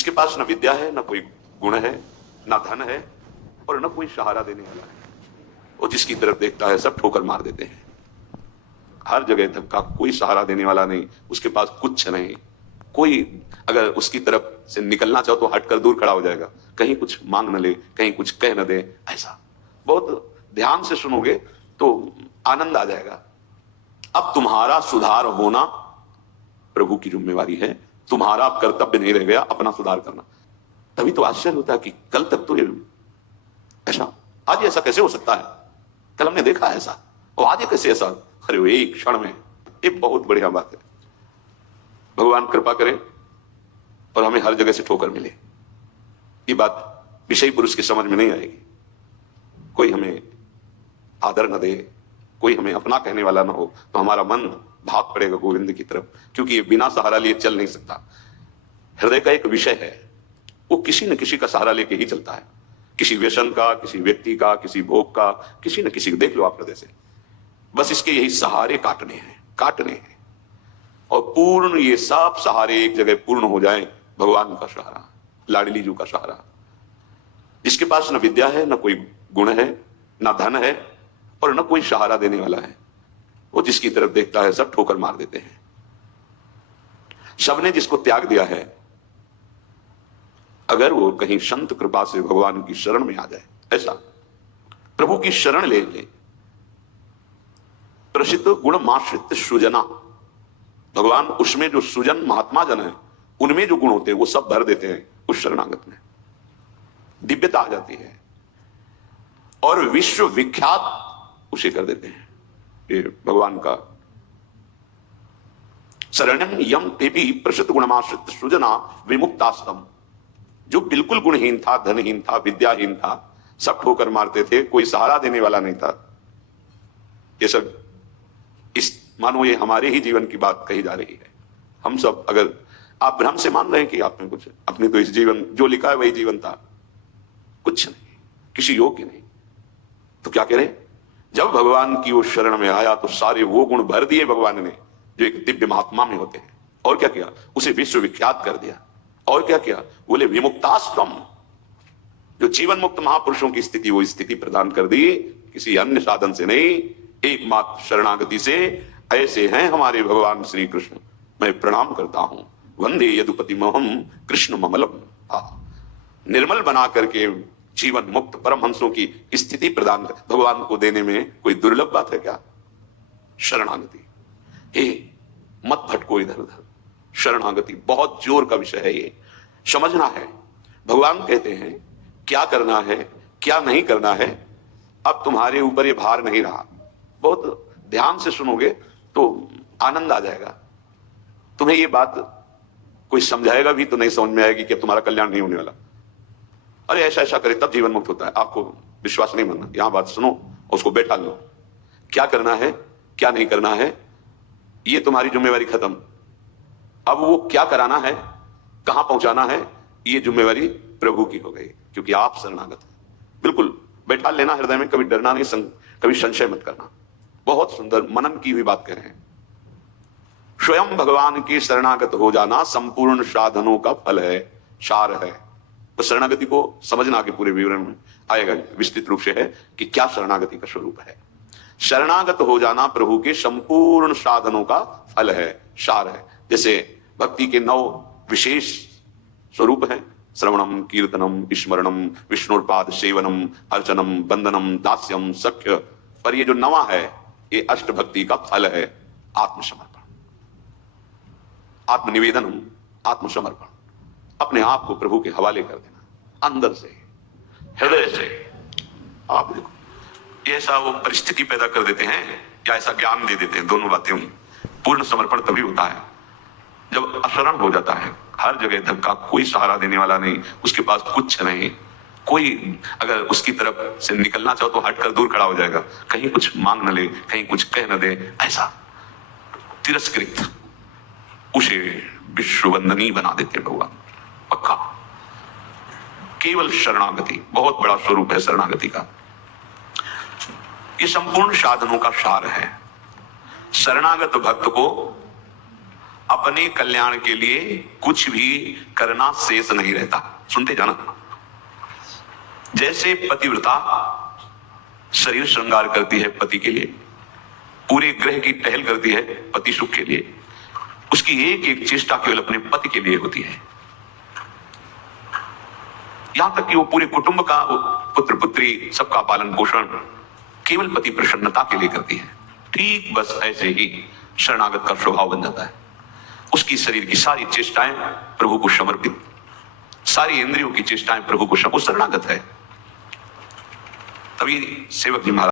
जिसके पास न विद्या है, न कोई गुण है, न धन है और न कोई सहारा देने वाला है, वो जिसकी तरफ देखता है सब ठोकर मार देते हैं। हर जगह धक्का, कोई सहारा देने वाला नहीं, उसके पास कुछ नहीं, कोई अगर उसकी तरफ से निकलना चाहो तो हटकर दूर खड़ा हो जाएगा, कहीं कुछ मांग न ले, कहीं कुछ कह न दे। ऐसा बहुत ध्यान से सुनोगे तो आनंद आ जाएगा। अब तुम्हारा सुधार होना प्रभु की जिम्मेवारी है, तुम्हारा कर्तव्य नहीं रह गया अपना सुधार करना। तभी तो आश्चर्य होता है कि कल तक तो ये ऐसा, आज ऐसा कैसे हो सकता है, कल हमने देखा ऐसा और आज कैसे ऐसा। अरे एक क्षण में, ये बहुत बढ़िया बात है। भगवान कृपा करें और हमें हर जगह से ठोकर मिले। ये बात विषयी पुरुष की समझ में नहीं आएगी। कोई हमें आदर न दे, कोई हमें अपना कहने वाला ना हो तो हमारा मन भाग पड़ेगा गोविंद की तरफ, क्योंकि ये बिना सहारा लिए चल नहीं सकता। हृदय का एक विषय है, वो किसी न किसी का सहारा लेके ही चलता है, किसी व्यसन का, किसी व्यक्ति का, किसी भोग का, किसी न किसी। देख लो आप हृदय से, बस इसके यही सहारे काटने हैं और पूर्ण ये सब सहारे एक जगह पूर्ण हो जाएं। भगवान का सहारा, लाडली जी का सहारा, जिसके पास न विद्या है, न कोई गुण है, न धन है और न कोई सहारा देने वाला है, वो जिसकी तरफ देखता है सब ठोकर मार देते हैं। सबने जिसको त्याग दिया है, अगर वो कहीं संत कृपा से भगवान की शरण में आ जाए, ऐसा प्रभु की शरण ले ले, प्रसिद्ध गुण माश्रित सुजना, भगवान उसमें जो सुजन महात्मा जन है, उनमें जो गुण होते हैं वो सब भर देते हैं उस शरणागत में, दिव्यता आ जाती है और विश्व विख्यात उसे कर देते हैं। ये भगवान का शरणम यम ते भी प्रसिद्ध गुणमाश्रित सुजना विमुक्तास्तम। जो बिल्कुल गुणहीन था, धनहीन था, विद्याहीन था, सब ठोकर मारते थे, कोई सहारा देने वाला नहीं था। ये सब इस मानो ये हमारे ही जीवन की बात कही जा रही है। हम सब, अगर आप भ्रम से मान रहे हैं कि आप में कुछ, अपने तो इस जीवन जो लिखा है वही जीवन था, कुछ नहीं, किसी योग्य नहीं, तो क्या करें। जब भगवान की वो शरण में आया तो सारे वो गुण भर दिए भगवान ने जो एक दिव्य महात्मा में होते हैं। और क्या किया, उसे विश्व विख्यात कर दिया। और क्या किया, बोले विमुक्तास्तम, जो जीवन मुक्त महापुरुषों की स्थिति, वो स्थिति प्रदान कर दी, किसी अन्य साधन से नहीं, एकमात्र शरणागति से। ऐसे हैं हमारे भगवान श्री कृष्ण, मैं प्रणाम करता हूं। वंदे यदुपति महम कृष्ण ममलम। निर्मल बना करके जीवन मुक्त परमहंसों की स्थिति प्रदान भगवान को देने में कोई दुर्लभ बात है क्या। शरणागति, मत भटको इधर उधर। शरणागति बहुत जोर का विषय है, ये समझना है। भगवान कहते हैं क्या करना है, क्या नहीं करना है, अब तुम्हारे ऊपर ये भार नहीं रहा। बहुत ध्यान से सुनोगे तो आनंद आ जाएगा। तुम्हें ये बात कोई समझाएगा भी तो नहीं समझ में आएगी कि तुम्हारा कल्याण नहीं होने वाला। अरे ऐसा ऐसा करे तब जीवन मुक्त होता है, आपको विश्वास नहीं मानना, यहां बात सुनो, उसको बैठा लो। क्या करना है, क्या नहीं करना है, ये तुम्हारी जिम्मेवारी खत्म। अब वो क्या कराना है, कहां पहुंचाना है, ये जिम्मेवारी प्रभु की हो गई, क्योंकि आप शरणागत हैं। बिल्कुल बैठा लेना हृदय में, कभी डरना नहीं, कभी संशय मत करना। बहुत सुंदर मनन की हुई बात कह रहे हैं। स्वयं भगवान के शरणागत हो जाना संपूर्ण साधनों का फल है, सार है। तो शरणागति को समझना आगे पूरे विवरण में आएगा, विस्तृत रूप से है कि क्या शरणागति का स्वरूप है। शरणागत हो जाना प्रभु के संपूर्ण साधनों का फल है, सार है। जैसे भक्ति के 9 विशेष स्वरूप हैं, श्रवणम, कीर्तनम, स्मरणम, विष्णुपाद सेवनम, अर्चनम, वंदनम, दास्यम, सख्य। पर ये जो 9वां है, ये अष्ट भक्ति का फल है, आत्मसमर्पण, आत्मनिवेदनम, आत्मसमर्पण। अपने आप को प्रभु के हवाले कर देना, अंदर से, हृदय से। आप देखो ऐसा वो परिस्थिति पैदा कर देते हैं या ऐसा ज्ञान दे देते हैं, दोनों बातें हुई। पूर्ण समर्पण तभी होता है जब अशरण हो जाता है। हर जगह धक्का, कोई सहारा देने वाला नहीं, उसके पास कुछ नहीं, कोई अगर उसकी तरफ से निकलना चाहो तो हटकर दूर खड़ा हो जाएगा, कहीं कुछ मांग न ले, कहीं कुछ कह न दे। ऐसा तिरस्कृत, उसे विश्ववंदनीय बना देते भगवान। पक्का केवल शरणागति बहुत बड़ा स्वरूप है शरणागति का। ये संपूर्ण साधनों का सार है। शरणागत भक्त को अपने कल्याण के लिए कुछ भी करना शेष नहीं रहता। सुनते जाना। जैसे पतिव्रता शरीर श्रृंगार करती है पति के लिए, पूरे ग्रह की टहल करती है पति सुख के लिए, उसकी एक एक चेष्टा केवल अपने पति के लिए होती है। यहां तक कि वो पूरे कुटुंब का, पुत्र पुत्री सबका पालन पोषण केवल पति प्रसन्नता के लिए करती है। ठीक बस ऐसे ही शरणागत का स्वभाव बन जाता है। उसकी शरीर की सारी चेष्टाएं प्रभु को समर्पित, सारी इंद्रियों की चेष्टाएं प्रभु को, शरणागत है। तभी सेवक जी महाराज